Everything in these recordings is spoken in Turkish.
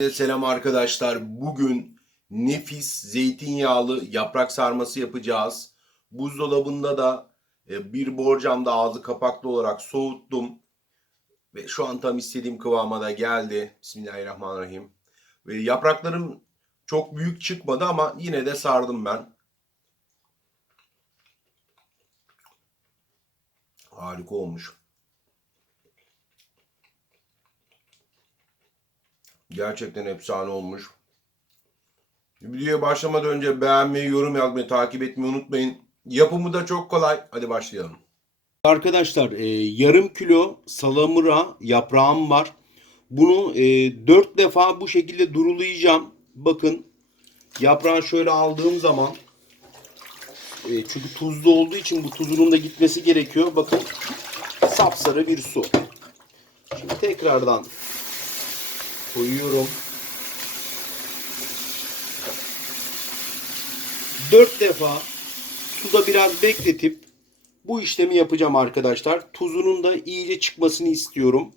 Selam arkadaşlar. Bugün nefis zeytinyağlı yaprak sarması yapacağız. Buzdolabında da e, bir borcamda ağzı kapaklı olarak soğuttum. Ve şu an tam istediğim kıvama da geldi. Bismillahirrahmanirrahim. Ve yapraklarım çok büyük çıkmadı ama yine de sardım ben. Harika olmuş. Gerçekten efsane olmuş. Videoya başlamadan önce beğenmeyi, yorum yazmayı, takip etmeyi unutmayın. Yapımı da çok kolay. Hadi başlayalım. Arkadaşlar e, yarım kilo salamura yaprağım var. Bunu e, 4 defa bu şekilde durulayacağım. Bakın yaprağı şöyle aldığım zaman e, çünkü tuzlu olduğu için bu tuzunun da gitmesi gerekiyor. Bakın sapsarı bir su. Şimdi tekrardan koyuyorum. 4 defa suda biraz bekletip bu işlemi yapacağım arkadaşlar. Tuzunun da iyice çıkmasını istiyorum.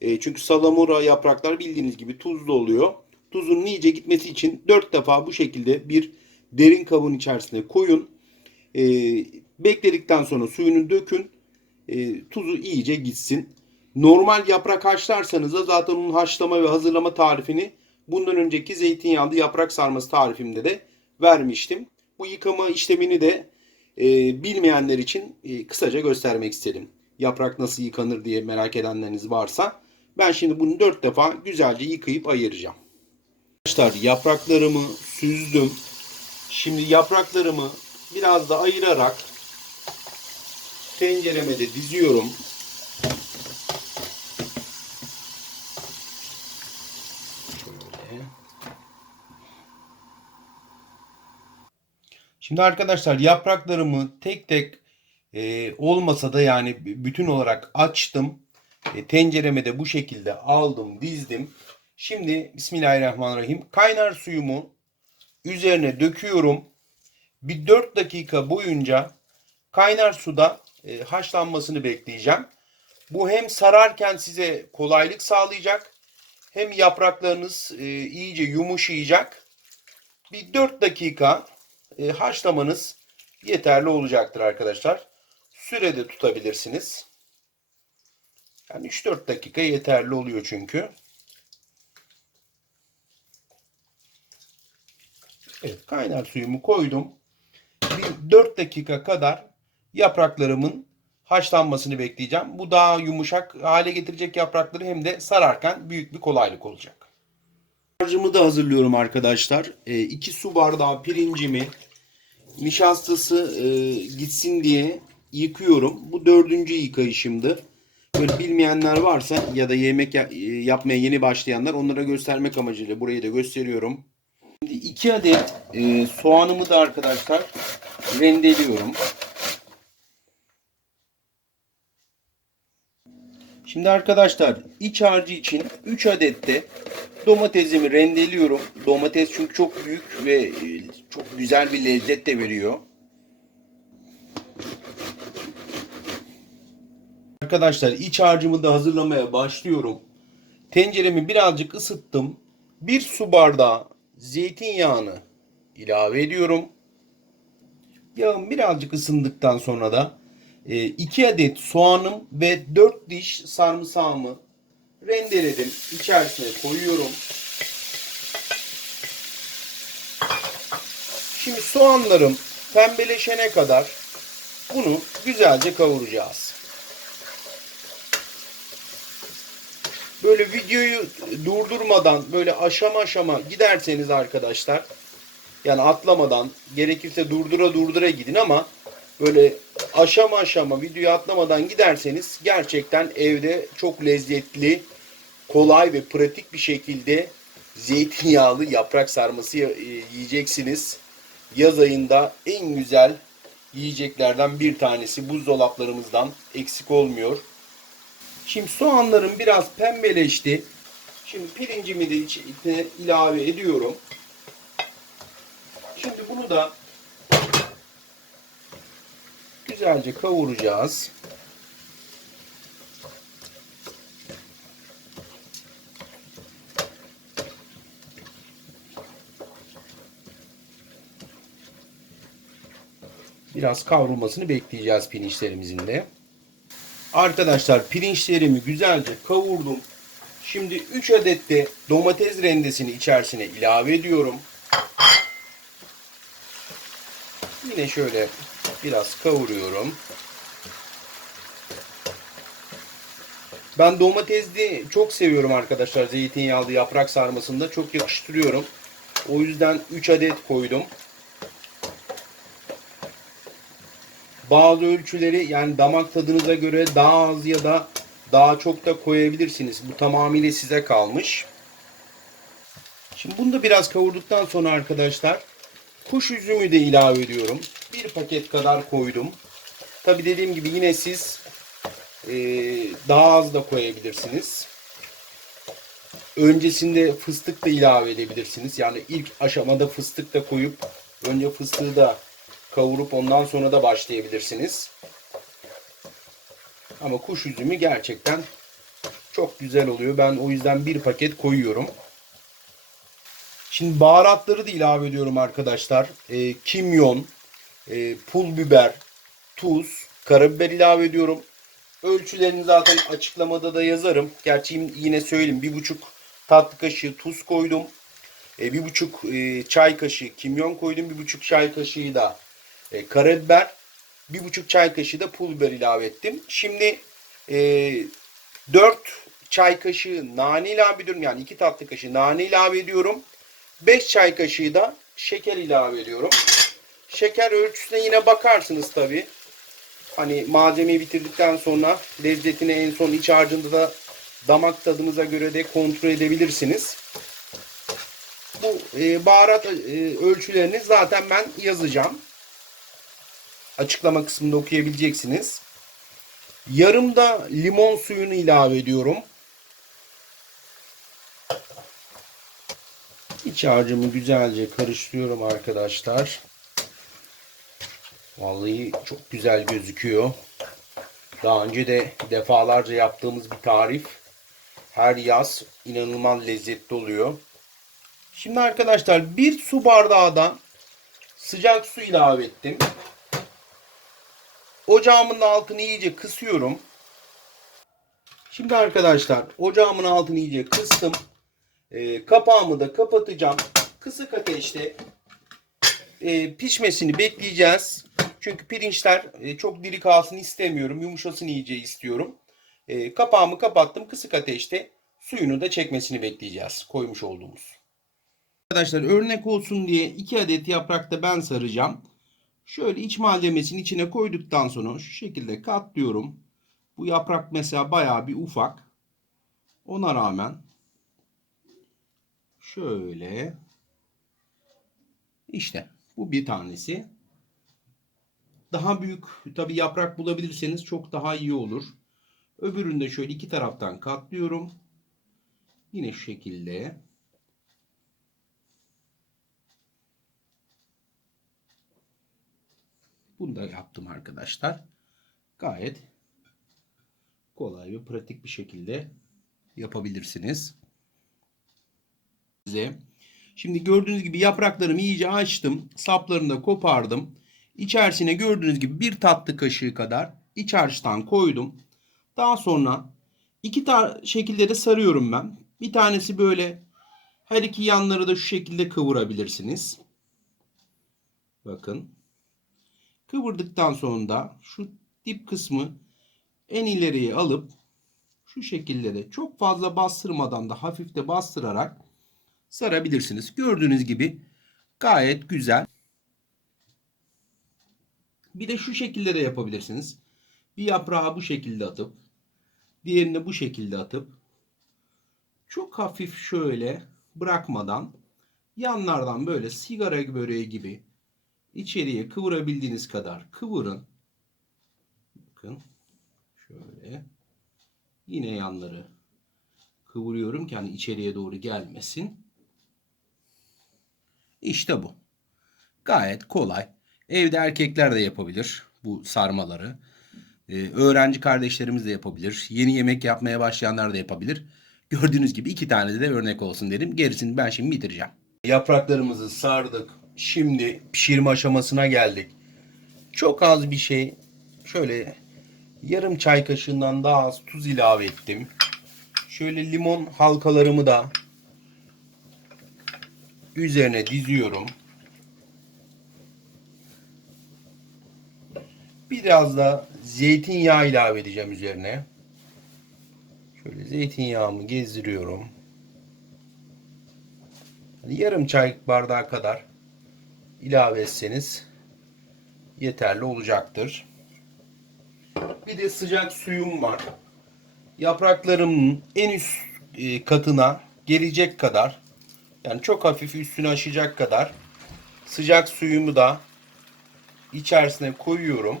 E, çünkü salamura yapraklar bildiğiniz gibi tuzlu oluyor. Tuzun iyice gitmesi için 4 defa bu şekilde bir derin kabın içerisine koyun. E, bekledikten sonra suyunu dökün. E, tuzu iyice gitsin. Normal yaprak haşlarsanız da zaten onun haşlama ve hazırlama tarifini bundan önceki zeytinyağlı yaprak sarması tarifimde de vermiştim. Bu yıkama işlemini de e, bilmeyenler için e, kısaca göstermek istedim. Yaprak nasıl yıkanır diye merak edenleriniz varsa ben şimdi bunu 4 defa güzelce yıkayıp ayıracağım. Arkadaşlar yapraklarımı süzdüm. Şimdi yapraklarımı biraz da ayırarak tencereme de diziyorum. Şimdi arkadaşlar yapraklarımı tek tek e, olmasa da yani bütün olarak açtım. E, tencereme de bu şekilde aldım, dizdim. Şimdi Bismillahirrahmanirrahim. Kaynar suyumu üzerine döküyorum. Bir 4 dakika boyunca kaynar suda e, haşlanmasını bekleyeceğim. Bu hem sararken size kolaylık sağlayacak hem yapraklarınız e, iyice yumuşayacak. Bir 4 dakika e, haşlamanız yeterli olacaktır arkadaşlar. Sürede tutabilirsiniz. Yani 3-4 dakika yeterli oluyor çünkü. Evet kaynar suyumu koydum. Bir 4 dakika kadar yapraklarımın haşlanmasını bekleyeceğim. Bu daha yumuşak hale getirecek yaprakları hem de sararken büyük bir kolaylık olacak. Harcımı da hazırlıyorum arkadaşlar. 2 e, su bardağı pirincimi nişastası e, gitsin diye yıkıyorum. Bu dördüncü yıkayışımdı. Böyle bilmeyenler varsa ya da yemek ya- e, yapmaya yeni başlayanlar onlara göstermek amacıyla burayı da gösteriyorum. Şimdi 2 adet e, soğanımı da arkadaşlar rendeliyorum. Şimdi arkadaşlar iç harcı için 3 adet de domatesimi rendeliyorum. Domates çünkü çok büyük ve e, çok güzel bir lezzet de veriyor. Arkadaşlar iç harcımı da hazırlamaya başlıyorum. Tenceremi birazcık ısıttım. Bir su bardağı zeytinyağını ilave ediyorum. Yağım birazcık ısındıktan sonra da 2 adet soğanım ve 4 diş sarımsağımı rendeledim. İçerisine koyuyorum. Şimdi soğanlarım pembeleşene kadar bunu güzelce kavuracağız. Böyle videoyu durdurmadan böyle aşama aşama giderseniz arkadaşlar yani atlamadan gerekirse durdura durdura gidin ama böyle aşama aşama videoyu atlamadan giderseniz gerçekten evde çok lezzetli, kolay ve pratik bir şekilde zeytinyağlı yaprak sarması e, yiyeceksiniz. Yaz ayında en güzel yiyeceklerden bir tanesi buzdolaplarımızdan eksik olmuyor. Şimdi soğanlarım biraz pembeleşti. Şimdi pirincimi de içine ilave ediyorum. Şimdi bunu da Güzelce kavuracağız. Biraz kavrulmasını bekleyeceğiz pirinçlerimizin de. Arkadaşlar pirinçlerimi güzelce kavurdum. Şimdi 3 adet de domates rendesini içerisine ilave ediyorum. Yine şöyle biraz kavuruyorum. Ben domatesli çok seviyorum arkadaşlar. Zeytinyağlı yaprak sarmasında çok yakıştırıyorum. O yüzden 3 adet koydum. Bazı ölçüleri yani damak tadınıza göre daha az ya da daha çok da koyabilirsiniz. Bu tamamıyla size kalmış. Şimdi bunu da biraz kavurduktan sonra arkadaşlar kuş üzümü de ilave ediyorum. Bir paket kadar koydum. Tabi dediğim gibi yine siz e, daha az da koyabilirsiniz. Öncesinde fıstık da ilave edebilirsiniz. Yani ilk aşamada fıstık da koyup önce fıstığı da kavurup ondan sonra da başlayabilirsiniz. Ama kuş üzümü gerçekten çok güzel oluyor. Ben o yüzden bir paket koyuyorum. Şimdi baharatları da ilave ediyorum arkadaşlar. E, kimyon, e, pul biber, tuz, karabiber ilave ediyorum. Ölçülerini zaten açıklamada da yazarım. Gerçi yine söyleyeyim. Bir buçuk tatlı kaşığı tuz koydum. E, bir buçuk e, çay kaşığı kimyon koydum. Bir buçuk çay kaşığı da e, karabiber. Bir buçuk çay kaşığı da pul biber ilave ettim. Şimdi e, 4 çay kaşığı nane ilave ediyorum. Yani 2 tatlı kaşığı nane ilave ediyorum. 5 çay kaşığı da şeker ilave ediyorum. Şeker ölçüsüne yine bakarsınız tabi. Hani malzemeyi bitirdikten sonra lezzetini en son iç harcında da damak tadınıza göre de kontrol edebilirsiniz. Bu e, baharat e, ölçülerini zaten ben yazacağım. Açıklama kısmında okuyabileceksiniz. Yarım da limon suyunu ilave ediyorum. İç harcımı güzelce karıştırıyorum arkadaşlar. Vallahi çok güzel gözüküyor. Daha önce de defalarca yaptığımız bir tarif. Her yaz inanılmaz lezzetli oluyor. Şimdi arkadaşlar bir su bardağı da sıcak su ilave ettim. Ocağımın altını iyice kısıyorum. Şimdi arkadaşlar ocağımın altını iyice kıstım. Ee, kapağımı da kapatacağım. Kısık ateşte e, pişmesini bekleyeceğiz. Çünkü pirinçler e, çok diri kalsın istemiyorum. Yumuşasın iyice istiyorum. E, kapağımı kapattım. Kısık ateşte suyunu da çekmesini bekleyeceğiz. Koymuş olduğumuz. Arkadaşlar örnek olsun diye 2 adet yaprak da ben saracağım. Şöyle iç malzemesini içine koyduktan sonra şu şekilde katlıyorum. Bu yaprak mesela bayağı bir ufak. Ona rağmen şöyle işte bu bir tanesi. Daha büyük tabi yaprak bulabilirseniz çok daha iyi olur. Öbürünü de şöyle iki taraftan katlıyorum. Yine şu şekilde. Bunu da yaptım arkadaşlar. Gayet kolay ve pratik bir şekilde yapabilirsiniz. Size. Şimdi gördüğünüz gibi yapraklarımı iyice açtım. Saplarını da kopardım. İçerisine gördüğünüz gibi bir tatlı kaşığı kadar iç harçtan koydum. Daha sonra iki şekilde de sarıyorum ben. Bir tanesi böyle her iki yanları da şu şekilde kıvırabilirsiniz. Bakın. Kıvırdıktan sonra da şu dip kısmı en ileriye alıp şu şekilde de çok fazla bastırmadan da hafif de bastırarak sarabilirsiniz. Gördüğünüz gibi gayet güzel. Bir de şu şekilde de yapabilirsiniz. Bir yaprağı bu şekilde atıp diğerini bu şekilde atıp çok hafif şöyle bırakmadan yanlardan böyle sigara böreği gibi içeriye kıvırabildiğiniz kadar kıvırın. Bakın şöyle yine yanları kıvırıyorum ki hani içeriye doğru gelmesin. İşte bu. Gayet kolay. Evde erkekler de yapabilir bu sarmaları. Ee, öğrenci kardeşlerimiz de yapabilir. Yeni yemek yapmaya başlayanlar da yapabilir. Gördüğünüz gibi iki tane de örnek olsun dedim. Gerisini ben şimdi bitireceğim. Yapraklarımızı sardık. Şimdi pişirme aşamasına geldik. Çok az bir şey. Şöyle yarım çay kaşığından daha az tuz ilave ettim. Şöyle limon halkalarımı da üzerine diziyorum. Biraz da zeytinyağı ilave edeceğim üzerine. Şöyle zeytinyağımı gezdiriyorum. Yarım çay bardağı kadar ilave etseniz yeterli olacaktır. Bir de sıcak suyum var. Yapraklarımın en üst e, katına gelecek kadar yani çok hafif üstünü aşacak kadar sıcak suyumu da içerisine koyuyorum.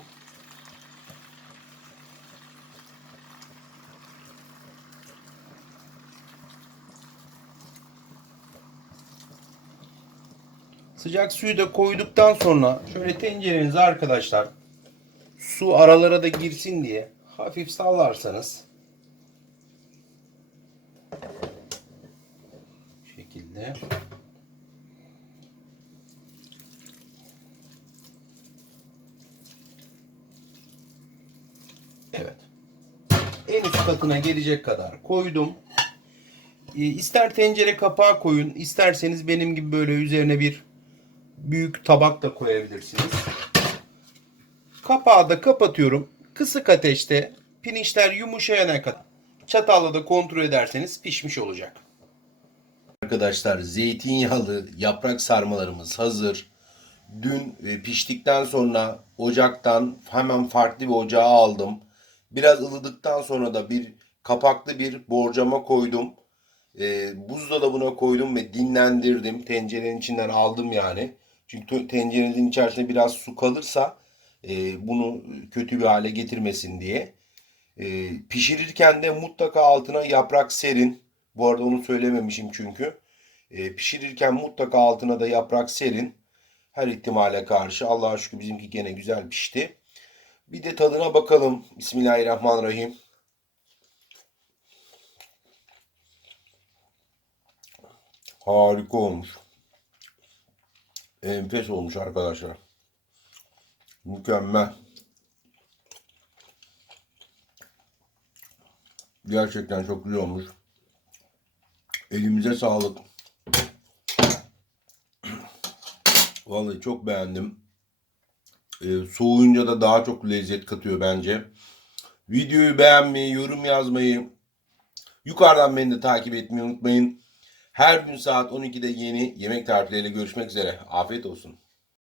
Sıcak suyu da koyduktan sonra şöyle tencerenize arkadaşlar su aralara da girsin diye hafif sallarsanız bu şekilde Evet. En üst katına gelecek kadar koydum. E, İster tencere kapağı koyun, isterseniz benim gibi böyle üzerine bir büyük tabak da koyabilirsiniz. Kapağı da kapatıyorum. Kısık ateşte pirinçler yumuşayana kadar çatalla da kontrol ederseniz pişmiş olacak. Arkadaşlar zeytinyağlı yaprak sarmalarımız hazır. Dün e, piştikten sonra ocaktan hemen farklı bir ocağa aldım. Biraz ılıdıktan sonra da bir kapaklı bir borcama koydum. E, buzdolabına koydum ve dinlendirdim. Tencerenin içinden aldım yani. Çünkü tencerenin içerisinde biraz su kalırsa e, bunu kötü bir hale getirmesin diye. E, pişirirken de mutlaka altına yaprak serin. Bu arada onu söylememişim çünkü. E, pişirirken mutlaka altına da yaprak serin. Her ihtimale karşı. Allah'a şükür bizimki gene güzel pişti. Bir de tadına bakalım. Bismillahirrahmanirrahim. Harika olmuş. Enfes olmuş arkadaşlar. Mükemmel. Gerçekten çok güzel olmuş. Elimize sağlık. Vallahi çok beğendim. Ee, soğuyunca da daha çok lezzet katıyor bence. Videoyu beğenmeyi, yorum yazmayı, yukarıdan beni de takip etmeyi unutmayın. Her gün saat 12'de yeni yemek tarifleriyle görüşmek üzere. Afiyet olsun.